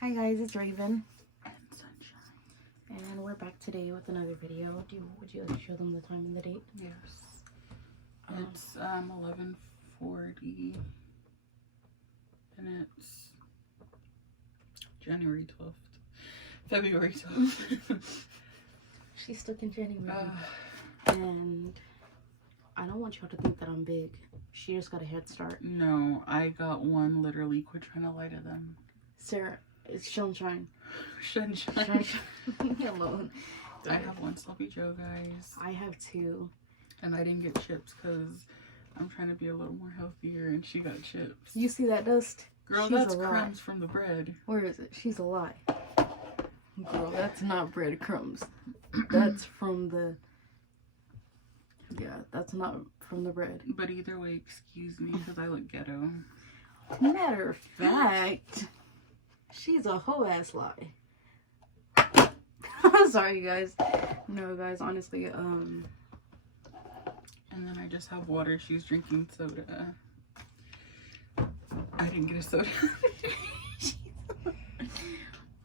Hi guys, it's Raven. And Sunshine. And we're back today with another video. Would you like to show them the time and the date? Yes. It's 11:40 and it's January 12th. February 12th. She's stuck in January. And I don't want y'all to think that I'm big. She just got a head start. No, I got one. Literally, quit trying to lie to them. Sarah, it's sunshine. Sunshine. Leave me alone. I have one Sloppy Joe, guys. I have two. And I didn't get chips because I'm trying to be a little more healthier, and she got chips. You see that dust? Girl, She's that's a lie. crumbs from the bread. Where is it? She's a lie. Girl, that's not breadcrumbs. That's from the... Yeah, that's not from the bread. But either way, excuse me because I look ghetto. Matter of fact, she's a whole ass lie. I'm sorry, guys. No, guys, honestly, And then I just have water. She's drinking soda. I didn't get a soda.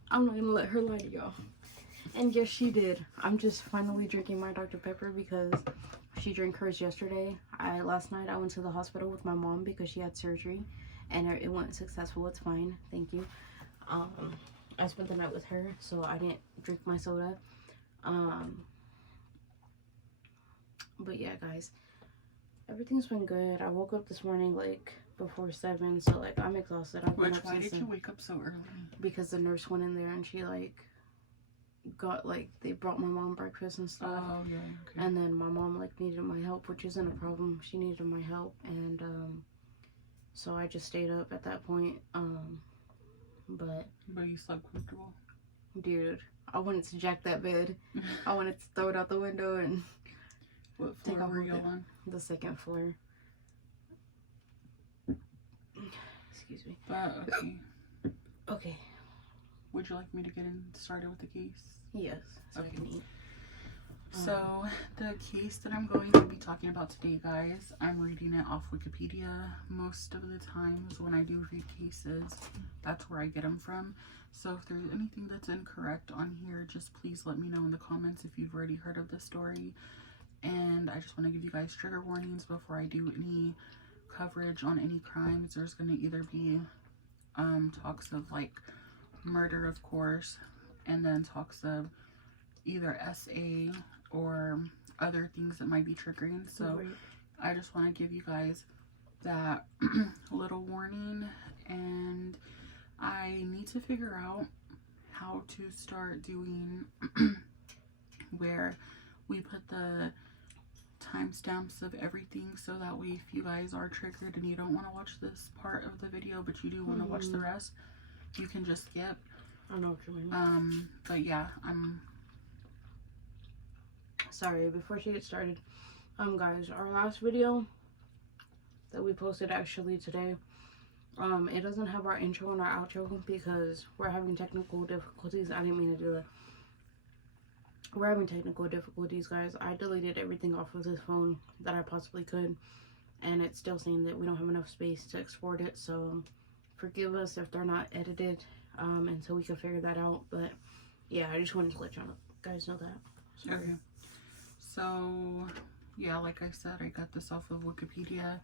I'm not gonna let her lie to y'all. And yes, she did. I'm just finally drinking my Dr. Pepper because she drank hers yesterday. Last night I went to the hospital with my mom because she had surgery, and it went successful. It's fine, thank you. I spent the night with her, so I didn't drink my soda. But yeah, guys, everything's been good. I woke up this morning like before 7, so like I'm exhausted. Why did you wake up so early? Because the nurse went in there and she like they brought my mom breakfast and stuff. Oh yeah, okay. And then my mom like needed my help, which isn't a problem. She needed my help, and so I just stayed up at that point. But you slept comfortable? Dude, I wanted to jack that bed. I wanted to throw it out the window and What floor were you on? the second floor. Excuse me. But okay. Okay. Would you like me to get started with the case? Yes. So Okay. I can eat. So the case that I'm going to be talking about today, guys, I'm reading it off Wikipedia. Most of the times when I do read cases, that's where I get them from. So if there's anything that's incorrect on here, just please let me know in the comments if you've already heard of the story. And I just want to give you guys trigger warnings before I do any coverage on any crimes. There's going to either be talks of like murder, of course, and then talks of either SA or other things that might be triggering. So I just want to give you guys that little warning, and I need to figure out how to start doing where we put the timestamps of everything, so that way if you guys are triggered and you don't want to watch this part of the video but you do want to watch the rest, you can just skip. I know what you mean. But yeah, I'm sorry, before she gets started, guys, our last video that we posted actually today, it doesn't have our intro and our outro because we're having technical difficulties. I didn't mean to do that. We're having technical difficulties, guys. I deleted everything off of this phone that I possibly could, and it's still saying that we don't have enough space to export it, so forgive us if they're not edited until we can figure that out. But yeah, I just wanted to let y'all guys know that. Sorry. okay. So yeah, like I said, I got this off of Wikipedia,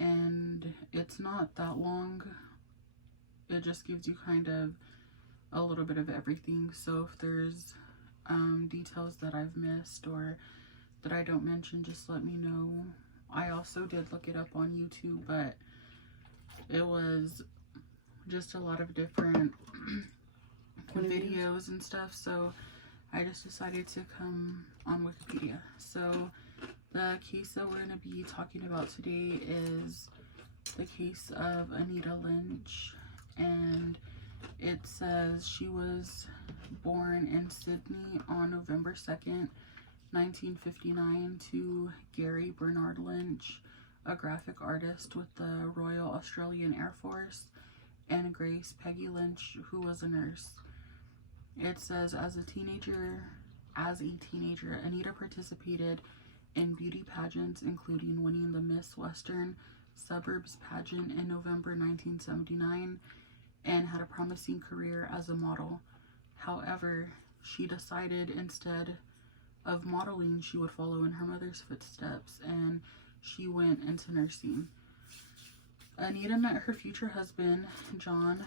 and it's not that long. It just gives you kind of a little bit of everything. So if there's details that I've missed or that I don't mention, just let me know. I also did look it up on YouTube, but it was just a lot of different videos and stuff, so I just decided to come on Wikipedia. So the case that we're going to be talking about today is the case of Anita Lynch, and it says she was born in Sydney on November 2nd, 1959 to Gary Bernard Lynch, a graphic artist with the Royal Australian Air Force, and Grace Peggy Lynch, who was a nurse. It says as a teenager, Anita participated in beauty pageants, including winning the Miss Western Suburbs pageant in November 1979 and had a promising career as a model. However, she decided instead of modeling, she would follow in her mother's footsteps, and she went into nursing. Anita met her future husband, John.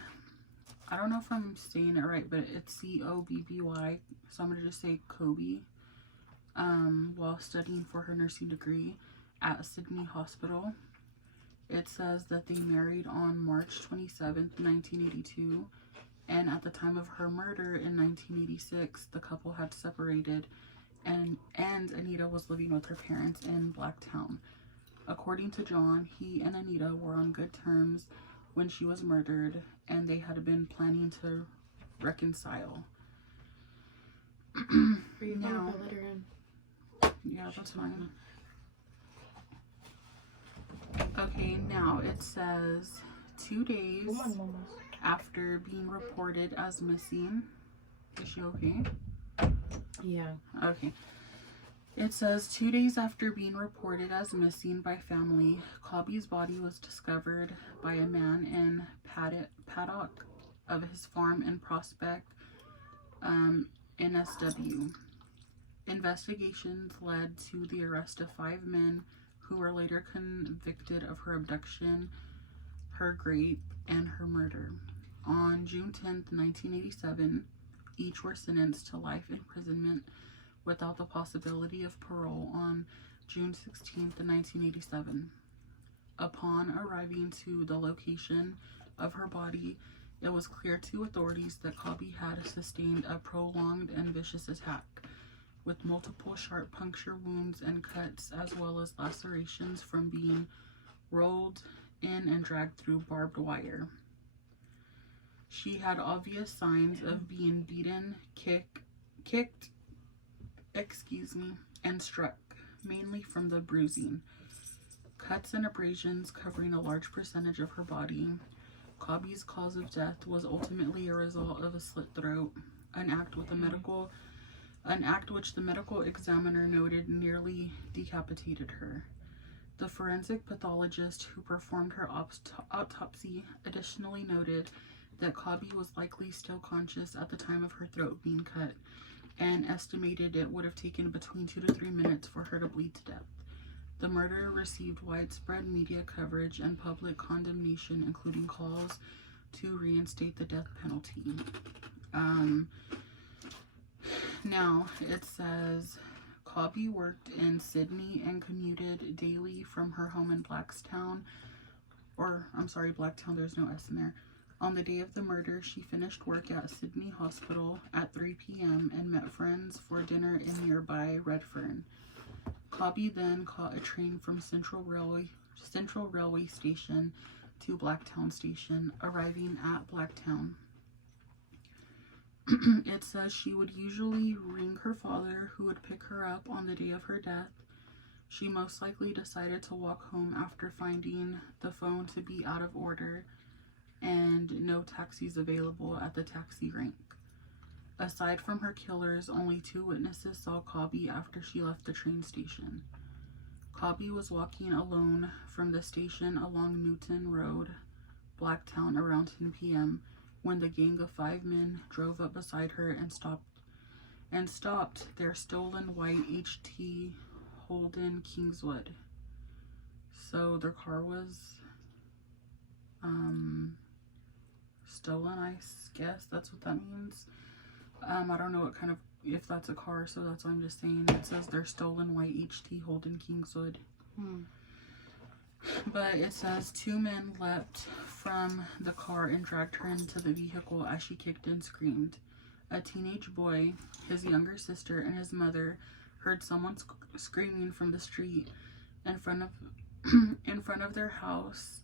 I don't know if I'm saying it right, but it's C-O-B-B-Y, so I'm going to just say Kobe, while studying for her nursing degree at Sydney Hospital. It says that they married on March 27th, 1982, and at the time of her murder in 1986, the couple had separated, and Anita was living with her parents in Blacktown. According to John, he and Anita were on good terms when she was murdered, and they had been planning to reconcile. Are you gonna fill it in? Yeah, that's fine. Okay, now it says 2 days after being reported as missing. Is she okay? Yeah. Okay. It says 2 days after being reported as missing by family, Cobby's body was discovered by a man in paddock of his farm in Prospect, NSW. Investigations led to the arrest of 5 men who were later convicted of her abduction, her rape, and her murder. On June 10th, 1987, each were sentenced to life imprisonment without the possibility of parole on June 16th, 1987. Upon arriving to the location of her body, it was clear to authorities that Cobby had sustained a prolonged and vicious attack, with multiple sharp puncture wounds and cuts, as well as lacerations from being rolled in and dragged through barbed wire. She had obvious signs of being beaten, kicked, and struck, mainly from the bruising. Cuts and abrasions covering a large percentage of her body. Cobby's cause of death was ultimately a result of a slit throat, an act which the medical examiner noted nearly decapitated her. The forensic pathologist who performed her autopsy additionally noted that Cobby was likely still conscious at the time of her throat being cut, and estimated it would have taken between 2 to 3 minutes for her to bleed to death. The murder received widespread media coverage and public condemnation, including calls to reinstate the death penalty. Now, it says Cobby worked in Sydney and commuted daily from her home in Blacktown, there's no S in there. On the day of the murder, she finished work at Sydney Hospital at 3 p.m. and met friends for dinner in nearby Redfern. Cobby then caught a train from Central Railway Station to Blacktown Station, arriving at Blacktown. It says she would usually ring her father, who would pick her up on the day of her death. She most likely decided to walk home after finding the phone to be out of order and no taxis available at the taxi rank. Aside from her killers, only 2 witnesses saw Cobby after she left the train station. Cobby was walking alone from the station along Newton Road, Blacktown, around 10 p.m. when the gang of 5 men drove up beside her and stopped their stolen white HT Holden Kingswood. So their car was stolen, I guess that's what that means. I don't know if that's a car, so that's what I'm just saying. It says their stolen white HT Holden Kingswood. But it says 2 men leapt from the car and dragged her into the vehicle as she kicked and screamed. A teenage boy, his younger sister, and his mother heard someone screaming from the street in front of their house,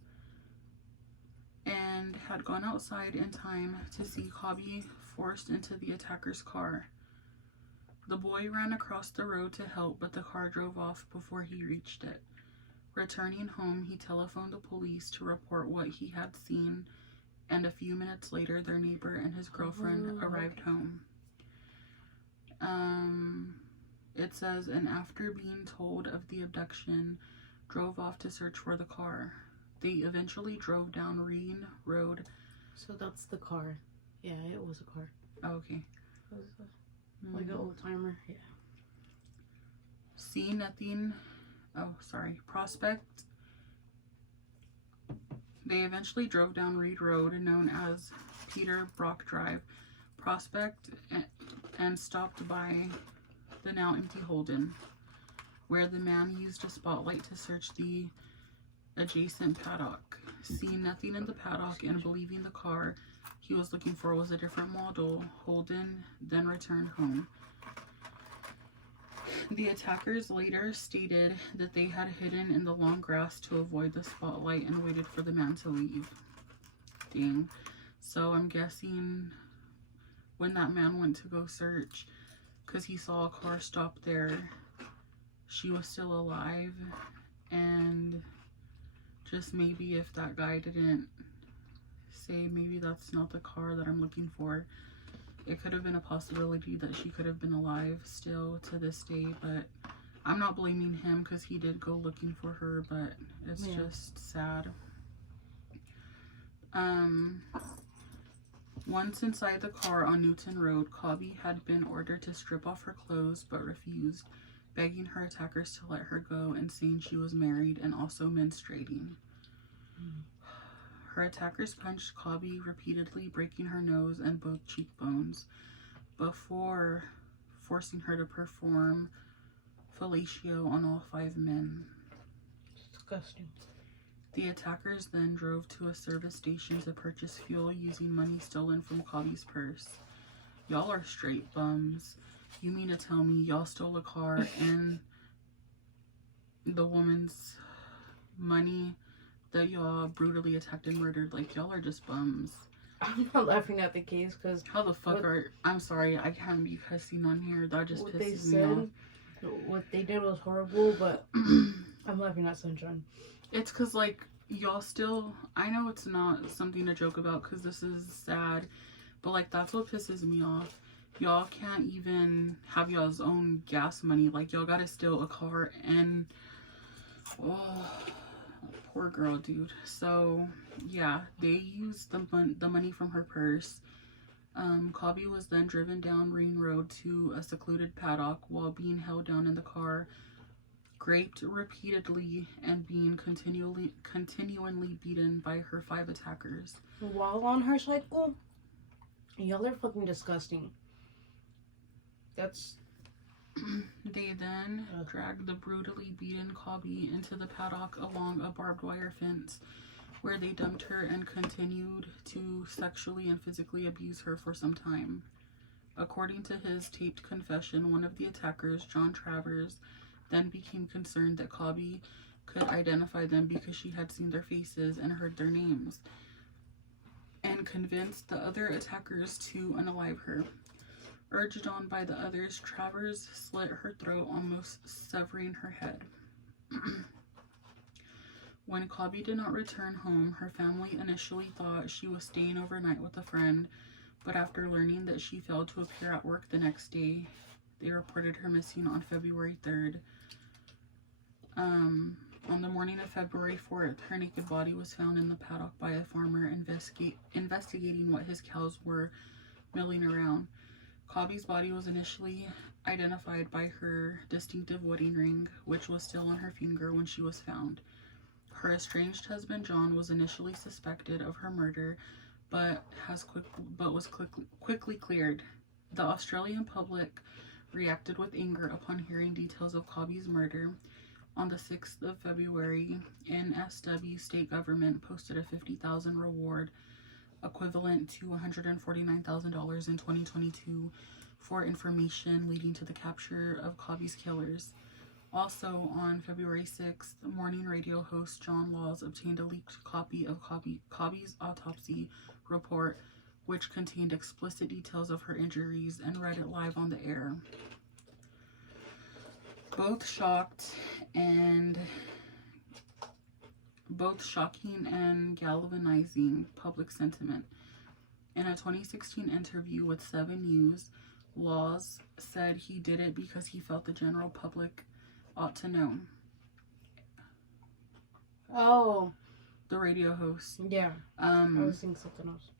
and had gone outside in time to see Cobby forced into the attacker's car. The boy ran across the road to help, but the car drove off before he reached it. Returning home, he telephoned the police to report what he had seen, and a few minutes later, their neighbor and his girlfriend arrived home. It says, and after being told of the abduction, drove off to search for the car. They eventually drove down Reen Road So that's the car. Yeah, it was a car. Oh, okay. It was like an old timer. Yeah. See nothing. Oh, sorry. Prospect. They eventually drove down Reed Road, known as Peter Brock Drive, Prospect, and stopped by the now empty Holden, where the man used a spotlight to search the adjacent paddock. Seeing nothing in the paddock and believing the car he was looking for was a different model, Holden then returned home. The attackers later stated that they had hidden in the long grass to avoid the spotlight and waited for the man to leave. Dang. So I'm guessing when that man went to go search, because he saw a car stop there, she was still alive. And just maybe if that guy didn't say, maybe that's not the car that I'm looking for, it could have been a possibility that she could have been alive still to this day. But I'm not blaming him because he did go looking for her, but it's just sad. Once inside the car on Newton Road, Cobby had been ordered to strip off her clothes but refused, begging her attackers to let her go and saying she was married and also menstruating. Her attackers punched Cobby repeatedly, breaking her nose and both cheekbones before forcing her to perform fellatio on all 5 men. Disgusting. The attackers then drove to a service station to purchase fuel using money stolen from Cobby's purse. Y'all are straight bums. You mean to tell me y'all stole a car and the woman's money that y'all brutally attacked and murdered? Like, y'all are just bums. I'm not laughing at the case because... How the fuck I'm sorry, I can't be cussing on here. That just pisses me off. What they did was horrible, but I'm laughing at Sunshine. It's because, like, y'all still... I know it's not something to joke about because this is sad, but, like, that's what pisses me off. Y'all can't even have y'all's own gas money. Like, y'all gotta steal a car and... Oh, poor girl, dude. So, yeah, they used the money from her purse. Cobby was then driven down Ring Road to a secluded paddock while being held down in the car, raped repeatedly, and being continually beaten by her 5 attackers. While on her cycle? Y'all are fucking disgusting. That's... They then dragged the brutally beaten Cobby into the paddock along a barbed wire fence, where they dumped her and continued to sexually and physically abuse her for some time. According to his taped confession, one of the attackers, John Travers, then became concerned that Cobby could identify them because she had seen their faces and heard their names, and convinced the other attackers to unalive her. Urged on by the others, Travers slit her throat, almost severing her head. When Cobby did not return home, her family initially thought she was staying overnight with a friend, but after learning that she failed to appear at work the next day, they reported her missing on February 3rd. On the morning of February 4th, her naked body was found in the paddock by a farmer investigating what his cows were milling around. Cobby's body was initially identified by her distinctive wedding ring, which was still on her finger when she was found. Her estranged husband John was initially suspected of her murder, but was quickly cleared. The Australian public reacted with anger upon hearing details of Cobby's murder. On the 6th of February, NSW state government posted a $50,000 reward, equivalent to $149,000 in 2022, for information leading to the capture of Cobby's killers. Also, on February 6th, morning radio host John Laws obtained a leaked copy of Cobby's autopsy report, which contained explicit details of her injuries, and read it live on the air. Both shocking and galvanizing public sentiment. In a 2016 interview with 7 News, Laws said he did it because he felt the general public ought to know. Oh. The radio host. Yeah. I was thinking something else.